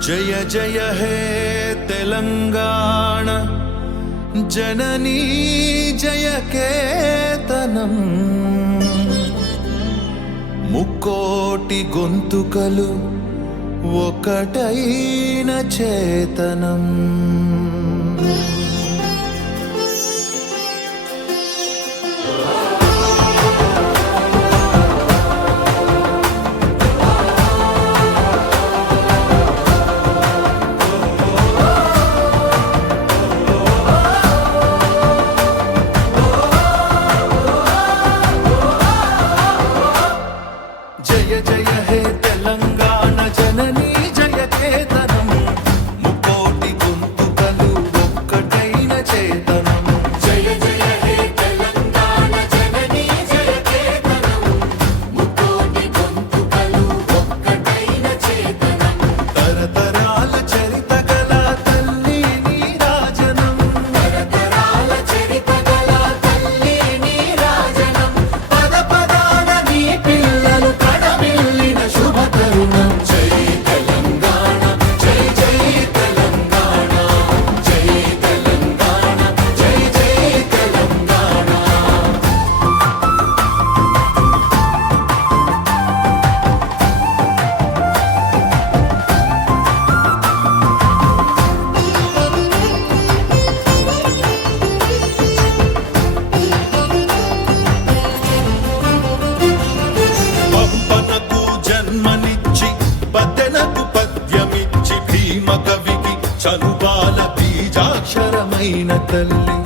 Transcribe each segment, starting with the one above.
जय जय हे तेलंगाण जननी जय केतनम मुक्कोटि गोंतुकलु ఒకటైన చేతనం చనుబాల బీజాక్షరమైన తల్లి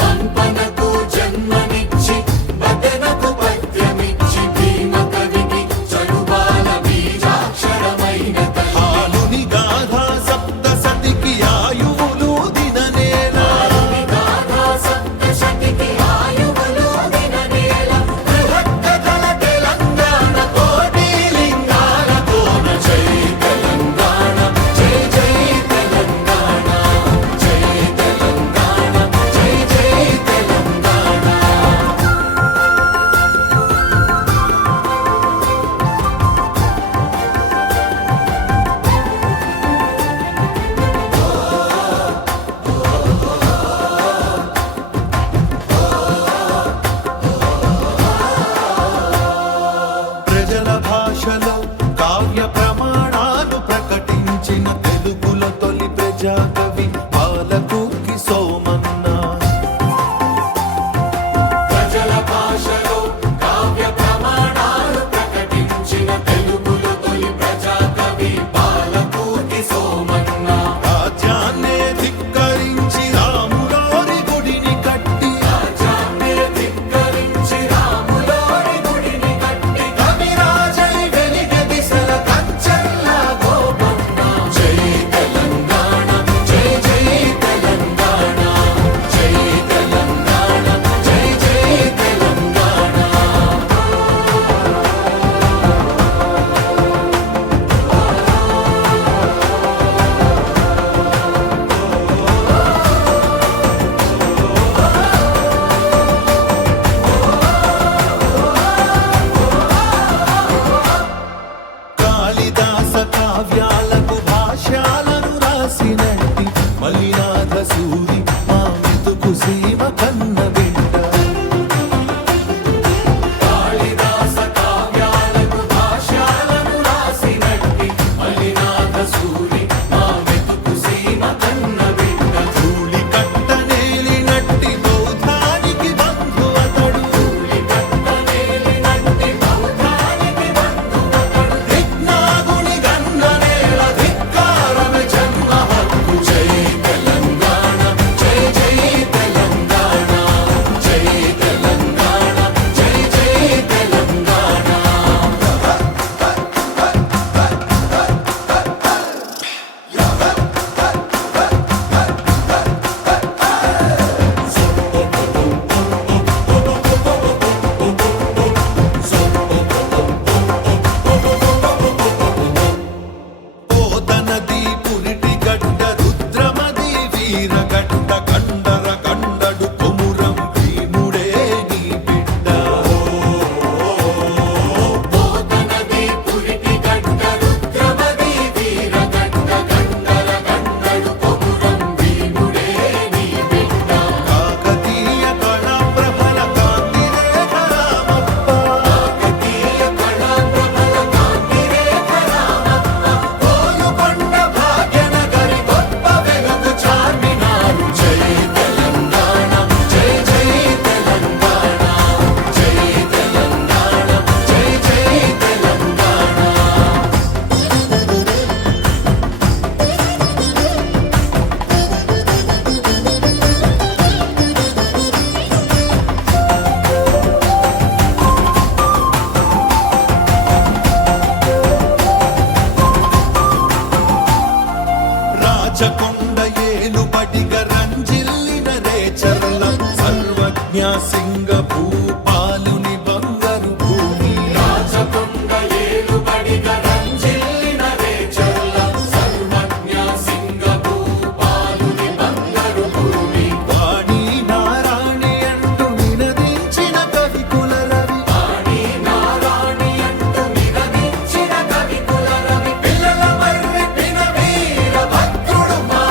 పంపనకు జన్మనిచ్చి బదనకు పద్యమిచ్చి భీమ కవికి చనుబాల బీజాక్షరమైన తల్లి హాలుని గాథా సప్త సతికి ఆయువులు దిననేల గాథా సప్త సతికి ఆయువులు దిననేల బృహత్తల తెలంగాణ కోటి లింగాల కోన జై భాషలో కావ్య ప్రమాణాలు ప్రకటించిన తెలుగుల తొలి ప్రజాకవి పాలకుర్తి సోమన్న ప్రజల భాషలో కావ్య ప్రమాణాలు ప్రకటించిన తెలుగుల తొలి ప్రజాకవి పాలకుర్తి సోమన్న రాజ్యాన్నే ధిక్కరించి రాములోరి గుడిని కట్టి రాజ్యాన్నే ధిక్కరించి రాములోరి గుడిని కట్టి కావ్యాలకు భాష్యాలను రాసినట్టి మలినాథ సూరి మా మెతుకు సీమ కన్న బిడ్డ కాళిదాస కావ్యాలకు భాష్యాలను రాసినట్టి మలినాథ సూరి మా మెతుకు సీమ కన్న బిడ్డ ధూళి కట్టనేలినట్టి బౌద్ధానికి బంధు అతడు ధూళి కట్టనేలినట్టి బౌద్ధానికి బంధు అతడు విజ్ఞాగుని గన్ననేల రాచకొండ ఏలుబడిగ రంజిల్లిన రేచర్ల సర్వజ్ఞ సింగ భూపాలుని బంగారు భూమి రాచకొండ ఏలుబడిగ రంజిల్లిన రేచర్ల సర్వజ్ఞ సింగ భూపాలుని బంగారు భూమి వాణి నారాణి అంటూ నినదించిన కవి కుల రవి వాణి నారాణి అంటూ నినదించిన కవి కుల రవి పిల్లల మర్రి పిన వీర భద్రుడు మా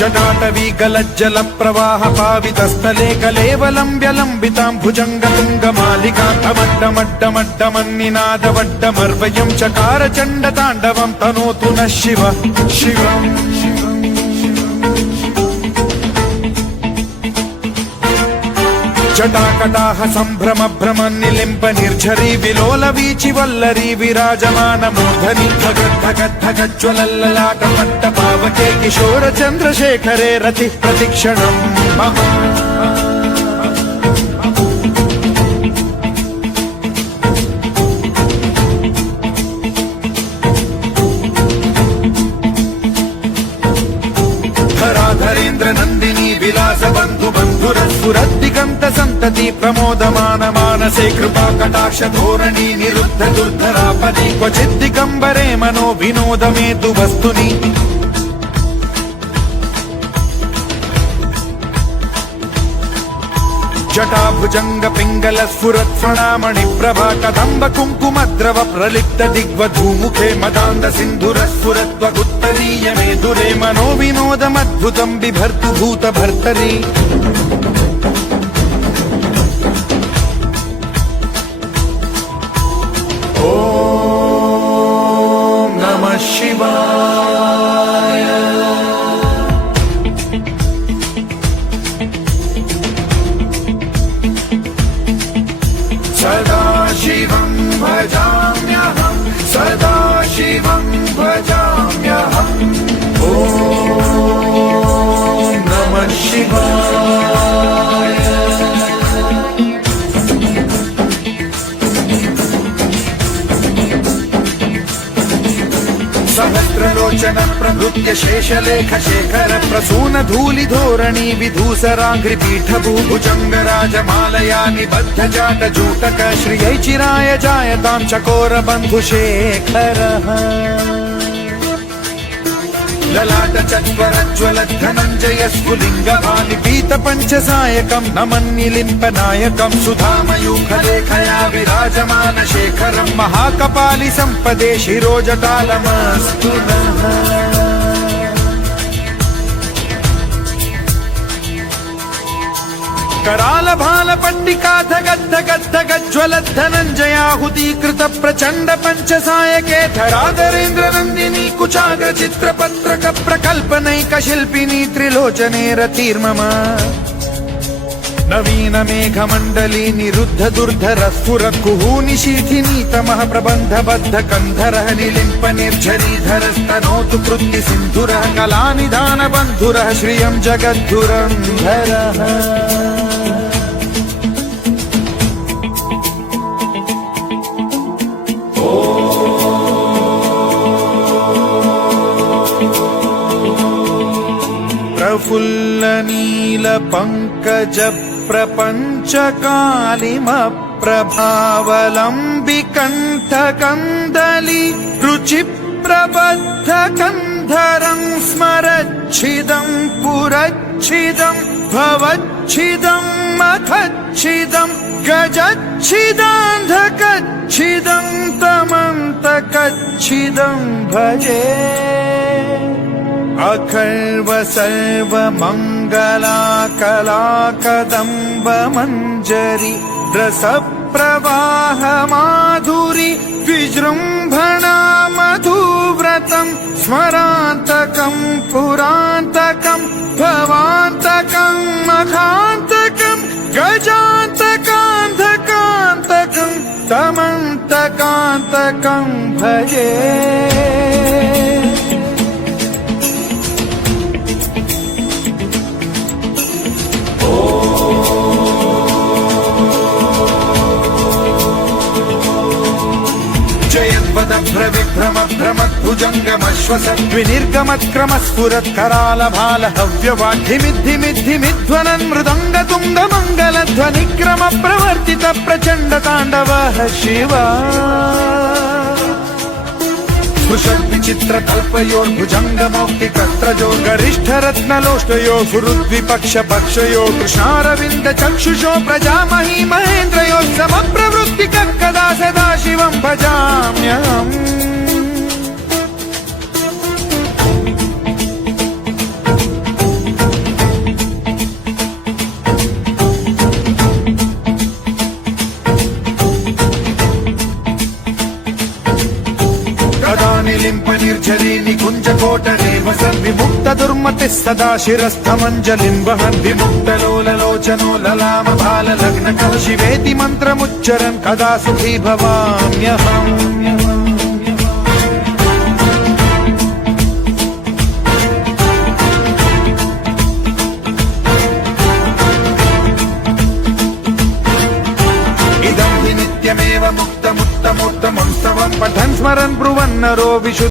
जटाटवीकलज्जल प्रवाह पावितस्थले कलेवलम्ब्यलम्बितां भुजङ्गतुङ्गमालिकान्तमड्डमड्डमड्डमन्निनादवड्डमर्वयं चकार चण्डताण्डवं तनोतु नः शिव शिवम् जटाकटाह सम्भ्रम भ्रम निलिम्प निर्झरी विलोल वीचि वल्लरी विराजमान मूर्धनि धगद्धगद्धगज्ज्वलल्ललाट मट्ट पावके किशोर चन्द्रशेखरे रतिः प्रतिक्षणम् मम धराधरेन्द्र नन्दिनी विलास बन्धु बन्धुरस्फुरद्दिगन्त सन्तति प्रमोदमान मानसे कृपा कटाक्ष धोरणी निरुद्ध दुर्धरापदि क्वचिद्दिगम्बरे मनो विनोदमेतु वस्तुनि जटाभुजंग पिंगल स्फुरत् फणामणि प्रभा कदम्ब कुङ्कुमद्रव प्रलिप्त दिग्वधूमुखे मदान्द सिन्धुर स्फुरत्वगुत्तरीय मेधुरे मनो विनोदमद्भुतं बिभर्तु भूत भर्तरि ॐ नमः शिवाय सदा शिवं भजाम्यहं सदा शिवं भजाम्यहम् ॐ नमः शिवाय सहस्रलोचन प्रभृत्य शेषलेख शेखर प्रसून धूलि धोरणी विधूसराङ्घ्रि पीठभूभुजङ्ग राजमालया निबद्ध जाट जूटक श्रियै चिराय जायतां चकोर बन्धुशेखरः ललाट चत्वरज्वल धनञ्जय स्फुलिङ्गभानि पीत पञ्चसायकं नमन्निलिम्प नायकं सुधामयूखलेखया विराजमान शेखरं महाकपालि सम्पदे शिरोजटालमस्तु नः कराल भाल पट्टिका धगद्धगद्धगज्ज्वलद्धनञ्जयाहुतीकृत प्रचण्ड पञ्चसायके धराधरेन्द्र नन्दिनी कुचाग्र चित्रपत्रक प्रकल्पनैक शिल्पिनी त्रिलोचने रतिर्मम नवीन मेघमण्डली निरुद्ध दुर्धर स्फुर कुहूनि शीथिनीतमः प्रबन्धबद्ध कन्धरः निलिम्प निर्झरीधरस्तनोतु कृत्ति सिन्धुरः कलानिधान बन्धुरः श्रियं जगद्धुरन्धरः प्रफुल्ल नील पंकज प्रपंच कालिम ప్రభావలంబి కంఠకందలి రుచి ప్రబద్ధ కంధరం స్మరచ్చిదం పురచ్చిదం భవచ్చిదం మఖచ్చిదం గజచ్చిదాంధకచ్చిదం తమంతకచ్చిదం భజే అఖర్వ సర్వ మంగళాకలాకదంబ మంజరి రస ప్రవాహ మాధురి విజృంభణా మధువ్రతం స్మరాంతకం పురాంతకం భవాంతకం మఖాంతకం గజాంతకాంతకాంతకం తమంతకాంతకం భజే విభ్రమ భ్రమద్భుజంగమశ్వసద్వినిర్గమత్క్రమ స్ఫురత్కరాల భాల హవ్యవాఢిమిద్ధిమిద్ధిమిధ్వనన్ మృదంగ తుంగ మంగళ ధ్వనిక్రమ ప్రవర్తిత ప్రచండ తాండవ శివ విచిత్ర కల్పయోర్భుజంగమౌక్తి కస్త్రజో గరిష్ఠ రత్నలోష్టయో సురుద్విపక్ష పక్షయో కృష్ణారవింద చక్షుషో ప్రజామహీ మహేంద్రయో సమ ప్రవృత్తి కదా సదా శివం భజామ్యహం నిలింప నిర్జరీ నికుంజకోట రేవసన్ విముక్త దుర్మతి సదా శిరస్థమంజలిం వహన్ విముక్తలోలలోచనో లలామ బాల లగ్న శివేతి మంత్రముచ్చరన్ కదా సుఖీ భవామ్యహం నిత్యమేవ ముక్తముత్తమోత్తమం స్తవం పఠన్ స్మరన్ బ్రువన్నరో విశుద్ధ